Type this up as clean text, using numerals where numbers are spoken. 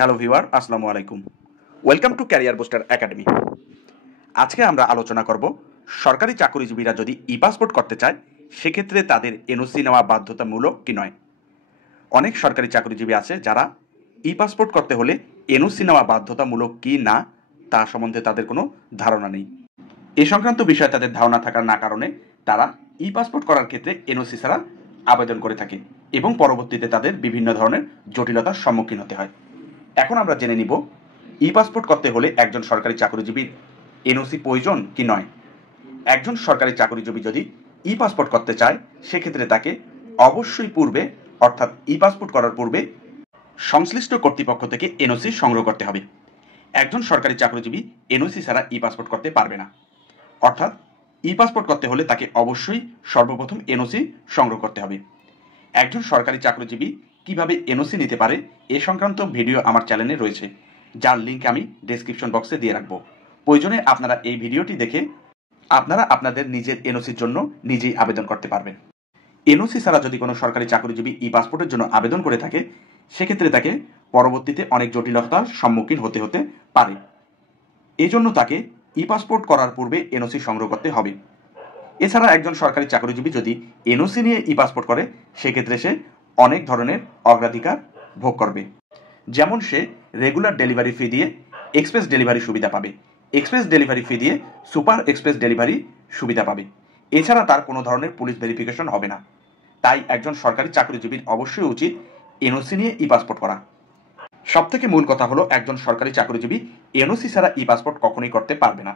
Hello viewer, আসসালামু আলাইকুম। Welcome to career booster academy. আজকে আমরা আলোচনা করব সরকারি চাকরিজীবীরা যদি ই পাসপোর্ট করতে চায় সেক্ষেত্রে তাদের এনওসি নেওয়া বাধ্যতামূলক কি নয়। অনেক সরকারি চাকরিজীবী আছে যারা ই পাসপোর্ট করতে হলে এনওসি নেওয়া বাধ্যতামূলক কি না তা সম্বন্ধে তাদের কোনো ধারণা নেই। এ সংক্রান্ত বিষয়ে তাদের ধারণা থাকার না কারণে তারা ই পাসপোর্ট করার ক্ষেত্রে এনওসি ছাড়া আবেদন করে থাকে এবং পরবর্তীতে তাদের বিভিন্ন ধরনের জটিলতার সম্মুখীন হতে হয়। এখন আমরা জেনে নিব ই পাসপোর্ট করতে হলে একজন সরকারি চাকরিজীবীর এনওসি প্রয়োজন কি নয়। একজন সরকারি চাকরিজীবী যদি ই পাসপোর্ট করতে চায় সেক্ষেত্রে তাকে অবশ্যই পূর্বে অর্থাৎ ই পাসপোর্ট করার পূর্বে সংশ্লিষ্ট কর্তৃপক্ষ থেকে এনওসি সংগ্রহ করতে হবে। একজন সরকারি চাকরিজীবী এনওসি ছাড়া ই পাসপোর্ট করতে পারবে না। অর্থাৎ ই পাসপোর্ট করতে হলে তাকে অবশ্যই সর্বপ্রথম এনওসি সংগ্রহ করতে হবে। একজন সরকারি চাকরিজীবী কিভাবে এনওসি নিতে পারে এ সংক্রান্ত ভিডিও আমার চ্যানেলে রয়েছে, যার লিঙ্ক আমি ডেসক্রিপশন বক্সে দিয়ে রাখবো। প্রয়োজনে আপনারা এই ভিডিওটি দেখে আপনারা আপনাদের নিজের এনওসির জন্য নিজেই আবেদন করতে পারবেন। এনওসি ছাড়া যদি কোনো সরকারি চাকরিজীবী ই পাসপোর্টের জন্য আবেদন করে থাকে সেক্ষেত্রে তাকে পরবর্তীতে অনেক জটিলতার সম্মুখীন হতে পারে। এজন্য তাকে ই পাসপোর্ট করার পূর্বে এনওসি সংগ্রহ করতে হবে। এছাড়া একজন সরকারি চাকরিজীবী যদি এনওসি নিয়ে ই পাসপোর্ট করে সেক্ষেত্রে সে অনেক ধরনের অগ্রাধিকার ভোগ করবে। যেমন সে রেগুলার ডেলিভারি ফি দিয়ে এক্সপ্রেস ডেলিভারি সুবিধা পাবে, এক্সপ্রেস ডেলিভারি ফি দিয়ে সুপার এক্সপ্রেস ডেলিভারি সুবিধা পাবে। এছাড়া তার কোনো ধরনের পুলিশ ভেরিফিকেশন হবে না। তাই একজন সরকারি চাকরিজীবীর অবশ্যই উচিত এনওসি নিয়ে ই পাসপোর্ট করা। সবথেকে মূল কথা হলো একজন সরকারি চাকরিজীবী এনওসি ছাড়া ই পাসপোর্ট কখনোই করতে পারবে না।